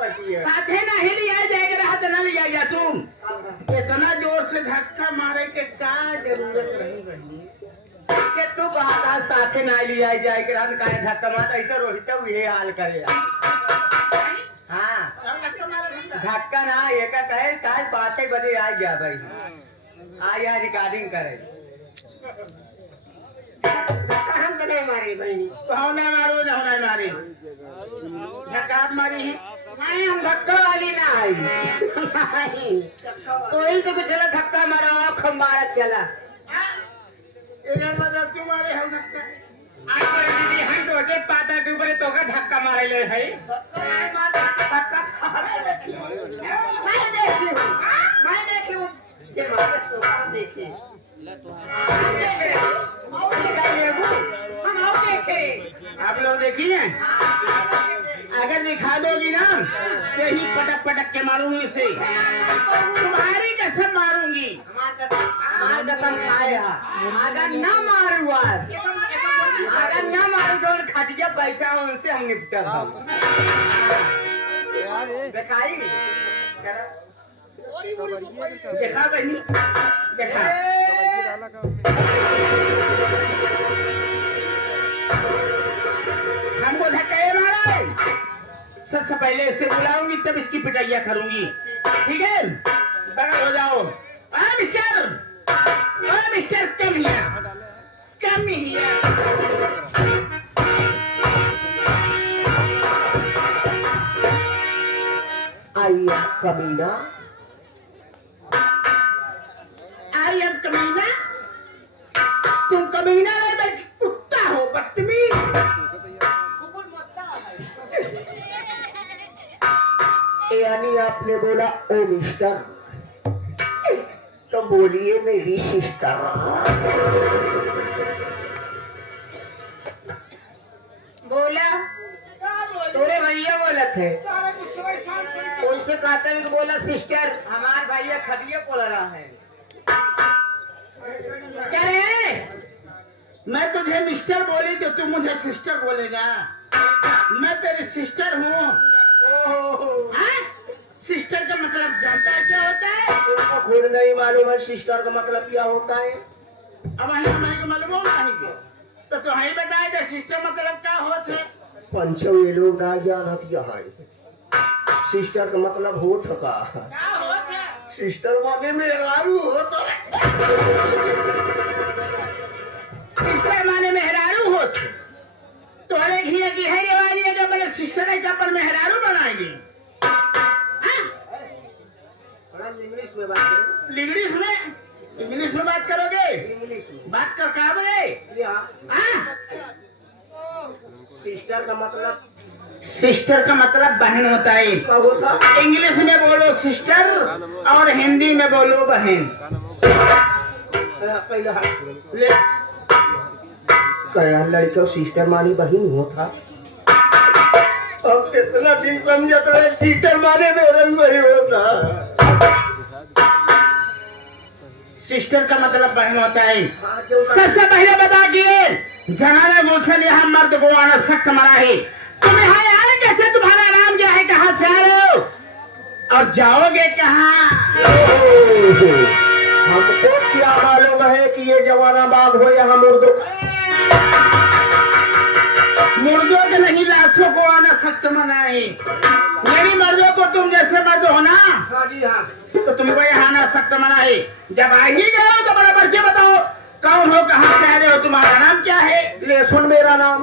पड़ती है। साथे नहीं लिया जाएगा हाथ न लिया जा तुम। इतना जोर से धक्का मारे के का जरूरत रही बहनी। से तू बात साथे ना लिया जाएगा हम काहे धक्का मार ऐसे रोहित हुए हाल करे। हाँ धक्का ना एक कहे काल 5 बजे आ गया भाई आ यहाँ रिकॉर्डिंग करे। धक्का हम तो नहीं मारी बहनी। तो हम नहीं मारो ना नहीं मारे धक्का मारी है। नहीं हम धक्का वाली ना आई नहीं तो ही तो चला धक्का मारा खम्बारा चला इधर मतलब तुम्हारे हम धक्का आज पर दीदी हम तो से पाता के ऊपर तो का धक्का मारे ले है। मैं देखी हूँ ये मारे तो देखी हम आओ देखे आप लोग देखिए अगर दिखा दोगी ना तो ही पटक पटक के मारूंगी इसे। तुम्हारी कसम मारूंगी। हमार कसम खाए अगर न मारू आज अगर न मारू जो खटिया बैठा उनसे हम निपटर हम दिखाई देखा बहनी देखा हमको धक्के मारे। सबसे पहले इसे बुलाऊंगी तब इसकी पिटाइया करूंगी ठीक है। बड़ा हो जाओ मिस्टर कम हियर आइया कमीना आई अब कमीना। तुम कमीना नहीं बल्कि कुत्ता हो बदतमीज। यानी आपने बोला ओ मिस्टर तो बोलिए मेरी सिस्टर। बोला तोरे भैया बोला थे उनसे कहते हैं कि बोला सिस्टर हमार भैया खटिया बोल रहा है। क्या रे मैं तुझे मिस्टर बोली तो तू मुझे सिस्टर बोलेगा। मैं तेरी सिस्टर हूँ। सिस्टर का मतलब जानता है क्या होता है? तुमको खुद नहीं मालूम है सिस्टर का मतलब क्या होता है? अब हमें मालूम नहीं तो तुम्हें बताए थे सिस्टर मतलब क्या होता है? पंचो ये लोग ना जानत यहाँ सिस्टर का मतलब हो थका क्या होता है? सिस्टर माने में रारू हो तो सिस्टर माने मेहरारू होते तो अरे घिया की है रेवानी है जब मैंने सिस्टर है क्या पर मेहरारू बनाएगी। इंग्लिश में बात करें। इंग्लिश में बात करोगे? इंग्लिश में बात कर कहा बोले? सिस्टर का मतलब सिस्टर का मतलब बहन होता है। क्या होता? इंग्लिश में बोलो सिस्टर और हिंदी में बोलो बहन। पहले हाथ ले क्या लड़का सिस्टर मानी बहन होता। अब कितना दिन समझा तो सिस्टर माने मेरा वही होता। सिस्टर का मतलब बहन होता है। सबसे पहले बता दिए जनाने गुलशन यहाँ मर्द को आना सख्त मना है। तुम यहाँ आए कैसे? तुम्हारा नाम क्या है? कहाँ से आ रहे हो और जाओगे कहाँ? हमको क्या मालूम है कि ये जवाना बाग हो यहाँ मुर्दों के नहीं लाशों को आना सख्त मना है। मेरी मर्दों को तुम जैसे मर्द हो ना तो तुमको यहाँ आना सख्त मना है। जब आ ही गए हो तो बड़ा परिचय बताओ कौन हो कहाँ से आ रहे हो तुम्हारा नाम क्या है? ले सुन मेरा नाम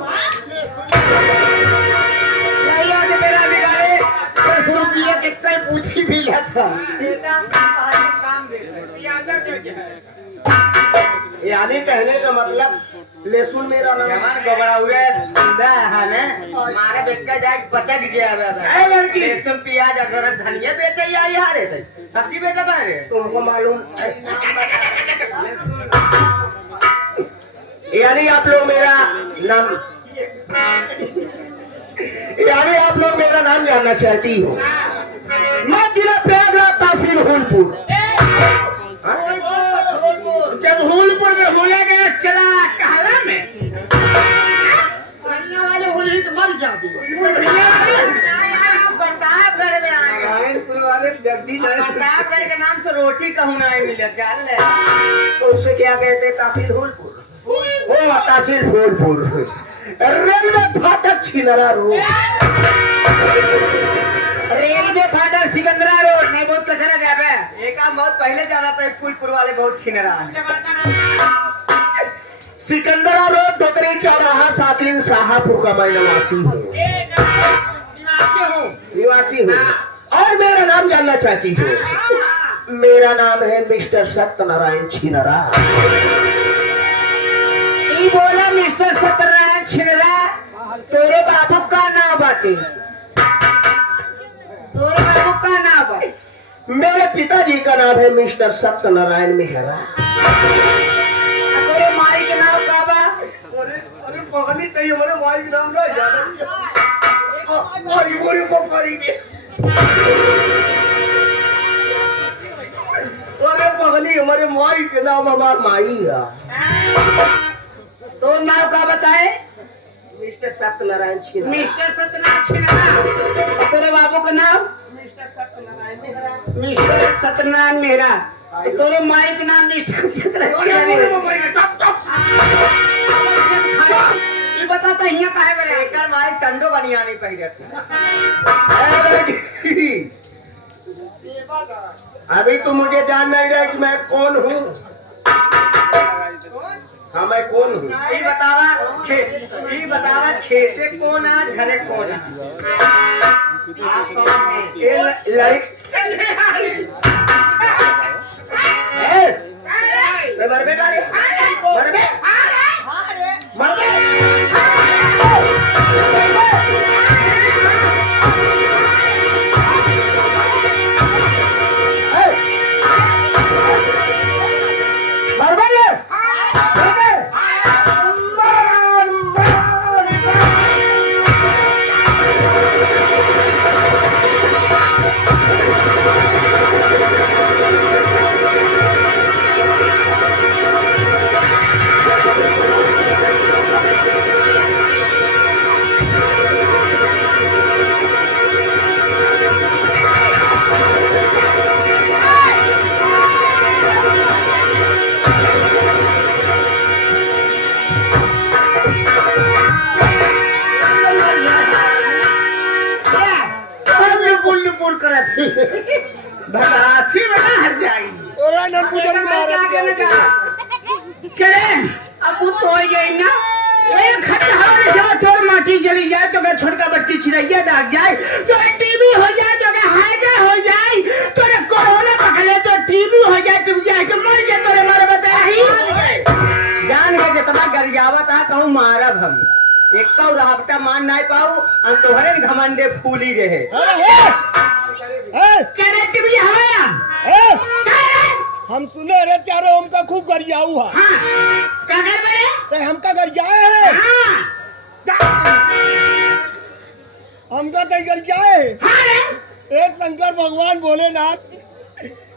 यही आज मेरा बिगाड़े 10 रुपये कितने पूछी भी था। यानी कहने का मतलब ले सुन मेरा नाम जवान गबड़ाउरे सुंदा है ने मारे बेचका जाए बचा दीजिए ए लड़की लहसुन प्याज अदरक धनिया बेचे या यहाँ रहते सब्जी बेचा था रे तुमको मालूम यानी आप लोग मेरा नाम जानना चाहती हो। मैं जिला प्रयागराज तहसील हूलपुर। जब हूलपुर में होला गया चला कहला में वाले होली तो मर जाती प्रतापगढ़ वाले जल्दी प्रतापगढ़ के नाम से रोटी कहूँ ना मिले जान ले। तो उसे क्या कहते? तहसील फूलपुर। ओ तहसील फूलपुर। रेलवे फाटक छिनरा रोड। रेलवे फाटक सिकंदरा रोड नहीं, बहुत कचरा जाबे। एक बहुत पहले जाना था, फूलपुर वाले बहुत छिनरा है। सिकंदरा रोड, डोकरी चौराहा, साकिन शाहपुर का मैं निवासी हूँ और मेरा नाम जानना चाहती हूँ। मेरा नाम है मिस्टर सत्यनारायण छिनरा। ई बोला मिस्टर सत्यनारायण छिनरा, तोरे बाबू का नाम बाटे? तोरे बाबू का नाम बाटे? मेरे पिताजी का नाम है मिस्टर सत्यनारायण मेहरा। तोरे माई के नाम का बा? अरे पगली कहीं हमारे माई के नाम ना याद और ये बोले को पड़ी अरे पगली हमारे माई के नाम हमार माई है। तो नाम का बताए? मिस्टर सत्यनारायण छिनरा। मिस्टर सत्यनारायण छिनरा। और तेरे बाबू का नाम? मिस्टर सत्यनारायण मेहरा। मिस्टर सत्यनारायण मेहरा। और तेरे माई का नाम मिस्टर सत्यनारायण ये बता तो यहाँ काहे बने? एकर माई संडो बनिया नहीं पहले। अभी तो मुझे जान नहीं रहा कि मैं कौन हूँ। हाँ मैं कौन हूँ? ये बतावा खेते कौन है, घरे कौन है? आप कौन है? ये मरबे डाले मरबे भगासी में ना हट जाएगी। अब तो हो गई ना, एक खड़े जाओ तोर माटी जली जाए तो छोटका बटकी छिड़ैया दाग जाए, तो टीबी हो जाए, तो हाइजा हो जाए, तोरे कोरोना पकड़े तो टीबी हो जाए, तुम जाए तो मर जाए, तोरे मारे बताही जान के जितना गरियावत है कहूँ मारब हम। एक तो राबटा मान नहीं पाऊ और तोहरे घमंडे फूली रहे। करे टीबी हमारा हम सुने रे चारों हमका खूब गरियाऊ है। हाँ क्या कर बड़े ते हमका गरियाए है। हाँ हमका ते गरियाए है। हाँ रे ए शंकर भगवान भोलेनाथ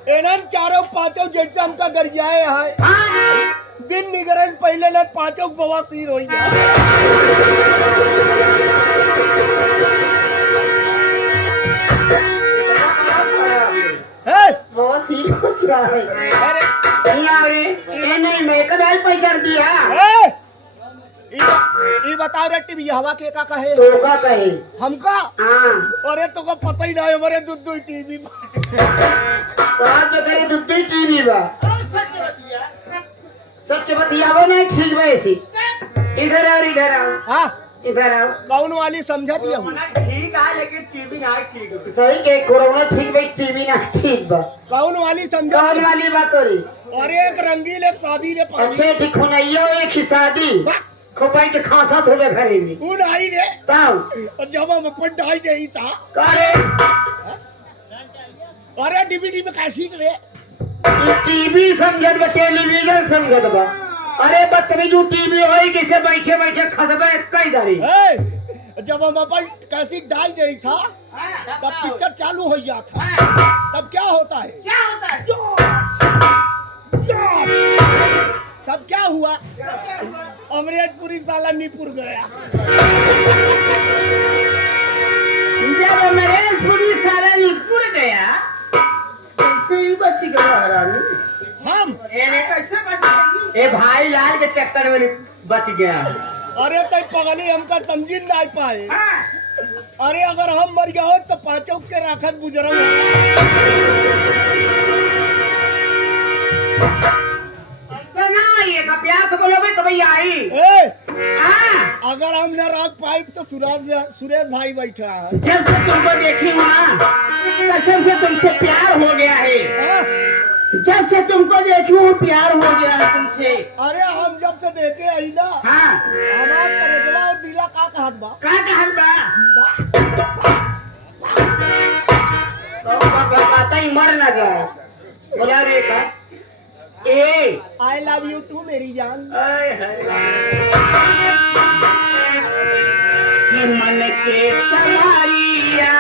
एनन चारों पांचों जैसे हमका गरियाए है। हाँ दिन निगरे से पहले न पांचों बवासीर हो गया। बहुत सीरियस हो रहा है। अरे यहाँ रे, ये नहीं मैं कदाई पहचान दिया। ई बताओ रे टीवी हवा के का कहे तो का कहे? हमका हाँ अरे तो को पता ही ना है हमारे दूध टीवी तो आप जो करे दूध टीवी बा सच बतियावो नहीं ठीक बा ऐसी। इधर आओ इधर आओ हाँ इधर आओ। कौन वाली समझा दिया हूँ ठीक है लेकिन टीवी नहीं ठीक है। सही के कोरोना ठीक बा, टीवी ना ठीक बा। कौन वाली समझा कौन वाली बात हो रही? अरे एक रंगीन एक शादी ले पानी अच्छे ठीक होनाइयो एक ही शादी खोपाई के खासा थोड़े घरे में उन आई रे ताऊ और जब हम अपन ढाई गई था करे अरे डीवीडी में कैसीट रे टीवी समझत बा, टेलीविजन समझत बा। अरे बदतमीज टीवी होई किसे बैठे बैठे खसबे कई दारी। जब हम अपन कैसीट डाल गई था तब पिक्चर चालू हो गया था। तब क्या होता है तब क्या हुआ अमरेशपुरी साला निपुर गया। जब अमरेशपुरी साला निपुर गया बची गया हरानी? हम कैसे बच गई? ए भाई लाल के चक्कर में बच गया। अरे तय पगली हमका समझी नहीं पाए। हाँ, अरे अगर हम मर गए हो तो पांचों के राखत बुजुर्ग ऐसा ना आइए का प्यार से बोलोगे तो भैया आई। हाँ अगर हम न राख पाए तो सुरेश भाई बैठा है। जब से तुमको देखी हूँ ना, कसम से तुमसे प्यार हो गया है। हाँ? जब से तुमको देखी हूँ प्यार हो गया है तुमसे। अरे हम जब से देखे आई ना हाँ, हमार करेजवा और दिला का कहत बा। का कहल बा? तो बकाता ही मर ना जाए। बोला रे का ए आई लव यू टू मेरी जान। कि मन के सवारिया